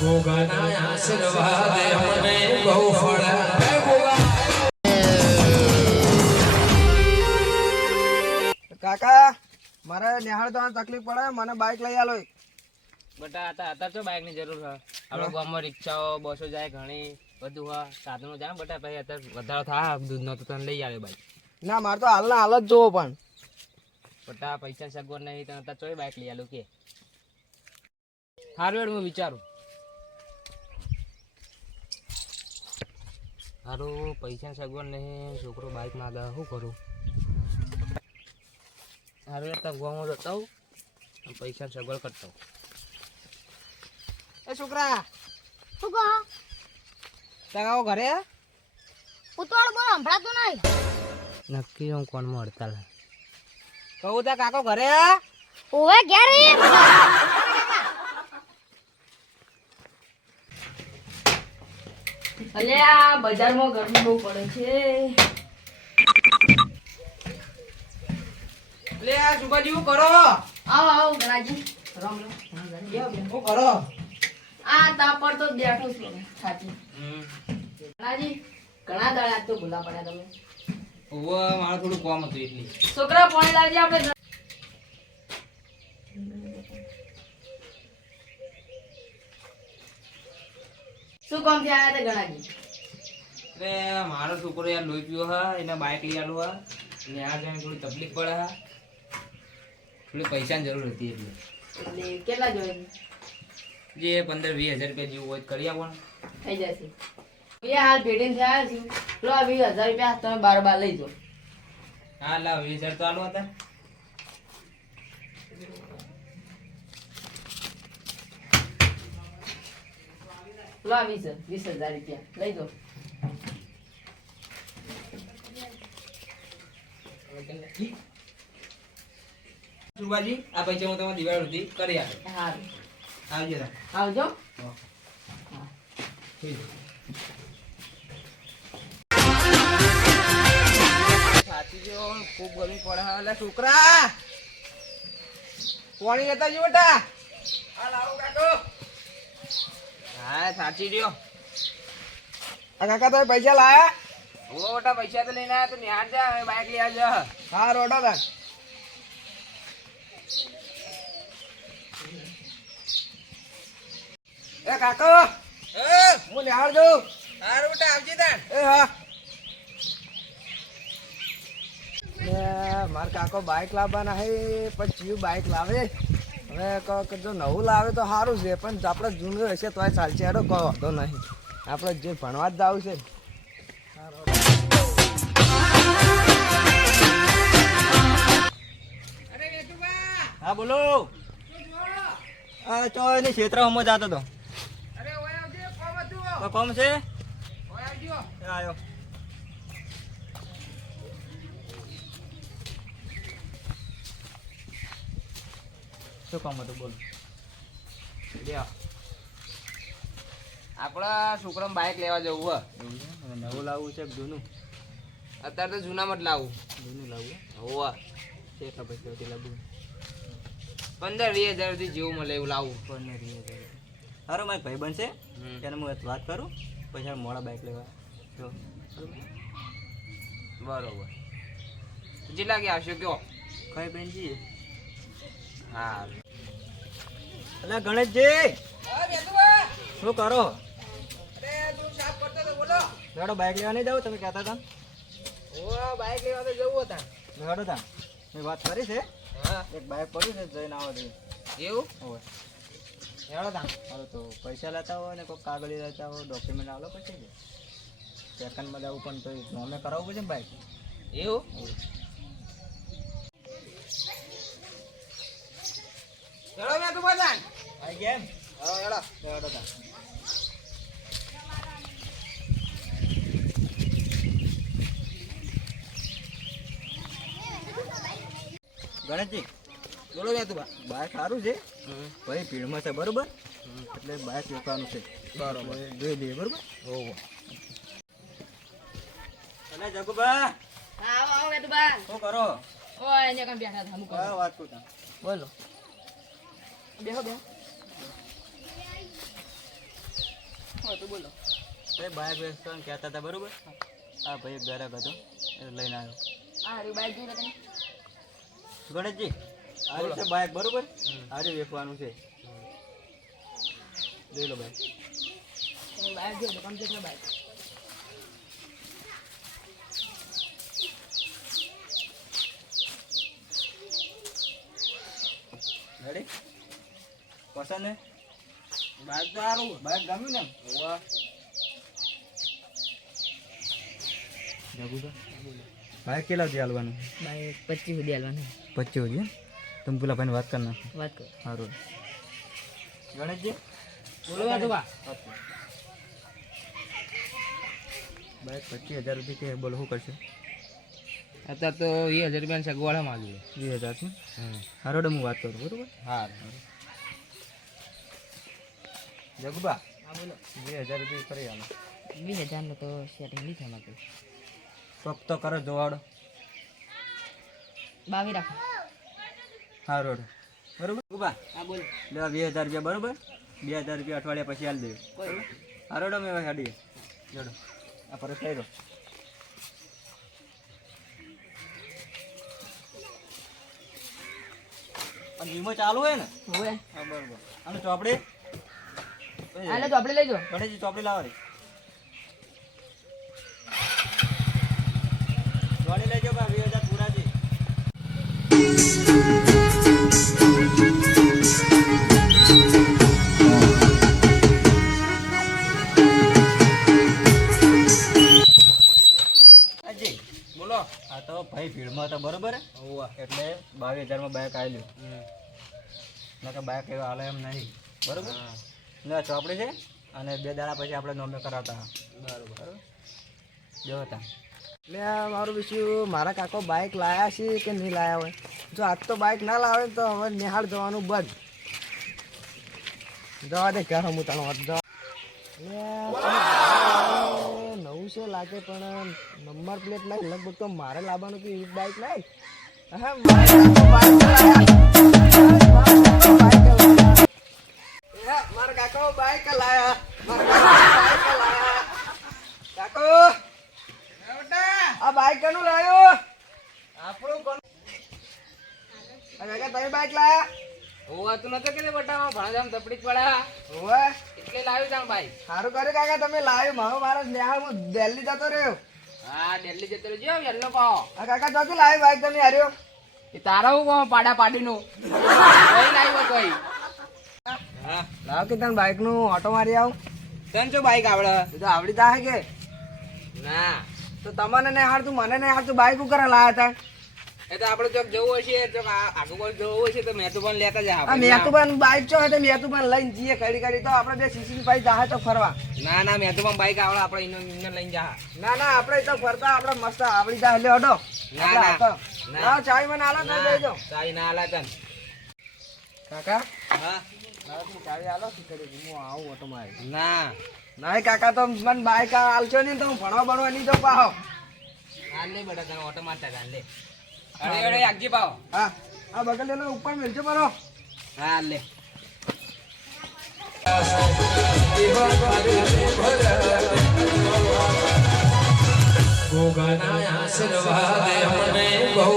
ગોગાના આશીર્વાદ અમને બહુ ફળ્યા. કાકા મારે નિહાળ તો તકલીફ પડે, મને બાઇક લઈ આલો. બટા અત્યારે તો બાઇક ની જરૂર છે. આપણા ગામમાં રિક્ષાઓ બસો જાય ઘણી બધું હા સાધનો જાય બટા. પછી અત્યારે વધારો થાય દૂધ નો તો તને લઈ આવે બાઇક. ના મારે તો હાલના હાલ જ જોવો પણ બટા પૈસા સગવડ નહીં તને અત્યારે ચોય બાઇક લઈ આલું કે હારું હું વિચારું. હારું પૈસા સગવડ નહીં છોકરો બાઇક ના દે શું કરું. હારું તાર ગામમાં જતા હું પૈસા સગવડ કરતા હું. એ છોકરા શું કહો તગાવો ઘરે ઉતવાળ બોલ સંભળાતું નહીં. નક્કી હું કોણમાં હડતાલ કહું તા કાકો ઘરે ઓવે ઘેર અલે આ બજારમાં ગરમી બહુ પડે છે. લે આ સુબાજી શું કરો? આવો આવો ગણાજી રામ રામ. શું કરો? આ તાપ પર તો બેઠો છું સાચી. ગણાજી ઘણા દાડા તો ભૂલા પડ્યા તમે. મારે થોડું કામ હતું એટલી. છોકરા પાણી લાવજે આપણે. શું કામ થી આવ્યા હતા ગણાજી? અરે મારો છોકરો યાર લોહી પીવો હા એને બાઇક લઈ આલું હા ને આ જઈને થોડી તકલીફ પડે હા થોડી પૈસાની જરૂર હતી એટલે એટલે કેટલા જોઈએ? જે 15-20 હજાર રૂપિયા જેવું હોય તો કરી આપો ને. થઈ જશે. એ હાલ ભેટીને થયા છે લો 20,000 રૂપિયા તમે બાર લઈ જાઓ. હા લાવ 20,000 તો આલો હતા. લો 20,000 રૂપિયા લઈ જાઓ. સુરબાજી આ પૈસા હું તમારી દિવાળી સુધી કરી આપે. હારું આવજો તા. આવજો. સાચી જો ખૂબ ગરમી પડે હા. લે છોકરા પાણી લેતા જો બેટા. આ લાવો કાકો. હા સાચી રહ્યો. આ કાકા તમે પૈસા લાયા? ઓ મોટા પૈસા તો લઈને આવ્યા તો નિહાળ જા હવે બાઇક લઈ આવજો. હા રોડો તા. એ કાકો હું નિહાળ દઉં. હારું બેટા આવજે તાણ. એ હા માર કાકો બાઇક લાવવાના હે પણ જીવ બાઇક લાવે હવે જો નવું લાવે તો સારું છે પણ આપણે જૂનું હશે તોય ચાલશે. હેડો કોઈ વાંધો નહીં આપણે જે ભણવા જ જવું છે. હા બોલો. હા ચો એની ક્ષેત્રમાં જતો હતો. અરે ઓય આવજે કોમ હતું. તો કોમ છે ઓય આવજો. આવ્યો. શું કામ હતું બોલો. આપણા છોકરાને બાઇક લેવા જવું હે. નવું લાવવું છે કે જૂનું? અત્યારે તો જૂનામાં જ લાવું. જૂનું લાવવું હોવા કેટલા પૈસાથી લાવવું? 15-20 હજાર સુધી જેવું મળે એવું લાવું. 15-20 હજાર. સારું મારે ભાઈ બનશે એને હું વાત કરું પછી મોડા બાઇક લેવા જો. બરોબર જેટલા કે આવશો કયો? કઈ બેનજી? હા એટલે ગણેશજી શું કરો? લેડો બાઇક લેવા નહીં જાવ તમે કહેતા હતા. બાઇક લેવા તો જવું હતા. લેડો તા મેં વાત કરી છે. હા એક બાઇક પડ્યું છે જઈને આવો દે. એવું હોય હેડો તા. હાલો તો પૈસા લેતા હોય ને કોઈ કાગળી લેતા હોય ડોક્યુમેન્ટ આવો પછી સેકન્ડમાં જવું પણ તો નોમે કરાવવું પડશે ને બાઇક. એવું હેડો મેં તું બધા આઈ ગયા એમ? હા હેડો. લેડો તા. ગણેશજી બોલો મેં તું બાઇક સારું છે ભાઈ ભીડમાં છે બરોબર એટલે બાઇક રોકવાનું છે બરોબર જોઈ લઈએ બરોબર. એટલે જગુબા આવો આવો વેતુબા. શું કરો? ઓય અહીંયા કામ બેઠા હતા હું કહું વાત કરતા બોલો. બેહો બેહો હો તો બોલો એ બાઈક વેચવાનું કહેતા હતા બરોબર આ ભાઈ એક ગ્રાહક હતો એ લઈને આવ્યો આ રી બાઈક જોઈ લો તમે ગણેશજી આ રીતે બાઈક બરોબર આજે વેચવાનું છે જોઈ લો બાઈક તમે બાઈક જોઈ લો કમ્પ્લીટ નો બાઈક રેડી પસંદ ને બાઈક તો સારું. બાઈક ગમ્યું ને બાઈક કેટલા સુધી હાલવાનું બાઈક 25 સુધી હાલવાનું 25 સુધી તમે પેલા ભાઈને વાત કરી નાખો વાત કરો સારું ગણેશજી બોલો વાઘુબા. બાઈક 25,000 રૂપિયા કે બોલો શું કરશે અત્યારે તો 20,000 રૂપિયાની સગવડ માગી 20,000 છે હારોડે હું વાત કરું બરોબર હા જગુબા હા બોલો 20,000 રૂપિયા કરી આલો 20,000 નો તો સેટિંગ નહીં થાય મારે ટોપ તો કરો જોવાડો 22 રાખો હારોડ બરોબર જગુબા હા બોલો લેવા 20,000 રૂપિયા બરોબર 2,000 રૂપિયા અઠવાડિયા પછી હાલ દેજો બરોબર હારોડો મેં હાડીએ જોડો આ પરત થઈ રહ્યો અને વીમો ચાલુ હોય ને હવે હા બરોબર અને ચોપડી હાલે તો આપણે લઈ જાઓ ગણેશજી ચોપડી લાવો રે જોડી લેજો બા 20,000 પૂરા છે અજી બોલો. આ તો ભાઈ ભીડમાં હતા બરોબર એટલે 22,000 માં બાઈક આવેલું નકર બાઈક એવા હાલે એમ નહીં બરોબર ના ચોપડી છે અને 2 દાડા પછી આપણે નોમે કરાવતા બરોબર જો હતા એટલે આ મારું બીજું મારા કાકો બાઇક લાયા છે કે નહીં લાયા હોય. જો આજ તો બાઇક ના લાવે તો હવે નિહાળ જવાનું બંધ. જવા દે ઘર હું તને વાત જવા. એટલે નવું છે લાગે પણ નંબર પ્લેટ નહીં લગભગ તો મારે લાવવાનું કે એક બાઇક નહીં. હા મારા કાકો બાઇક લાયા. કાકો આ બાઈક કનું લાયો આપણું કોણ કાકા તમે બાઈક લાયા હોવા તો નતો કે બટામાં ભણાજામ તપડી જ પડ્યા હોવે એટલે લાવ્યું તાણ ભાઈ. સારું કર્યું કાકા તમે લાયો મારો મારા નેહાળ હું દિલ્હી જતો રહ્યો. હા દિલ્હી જતો રહ્યો વેલ્લો પાવો. આ કાકા ચોથી લાવ્યો બાઈક તમે હાર્યો એ તારા હું કહો પાડા પાડીનું કઈ લાવ્યો કઈ હા લાવ કે તને બાઈક નું ઓટો મારી આવું તને શું બાઈક આવડે એ તો આવડી તા કે ના તો તમને ને હારતું મને ને હારતું બાઈક ઉપર લાયા હતા. એ તો આપણે ચોક જવું હશે ચોક આગળ કોઈ જવું હશે તો મેં તો પણ લેતા જા આ મેતુબાન બાઈક છો એટલે મેતુબાન લઈને જઈએ કડી કડી તો આપણે બે સીસી પાઈ જાહે તો ફરવા. ના ના મેં તો પણ બાઈક આવડે આપણે ઇન્નો લઈને જા. ના ના આપણે તો ફરતા આપણે મસ્ત આવડી જા એટલે હડો ના, ના. ના ચાવી મને આલો તો દેજો સાઈ ના આલા તન કાકા હા લાવ તું ચાવી આલો શું કરી હું આવું ઓટો મારી ના નહીં કાકા તો મને બાઈક આલશો નહીં તો હું ભણવા ભણવા નહીં તો પાહો. હાલ લે બેટા તને ઓટો મારતા હાલ લે અરે અરે આગજી પાવ હા આ બગલ લેલો ઉપર મેલજો મારો હા લે ગોગાના આશીર્વાદ અમને બહુ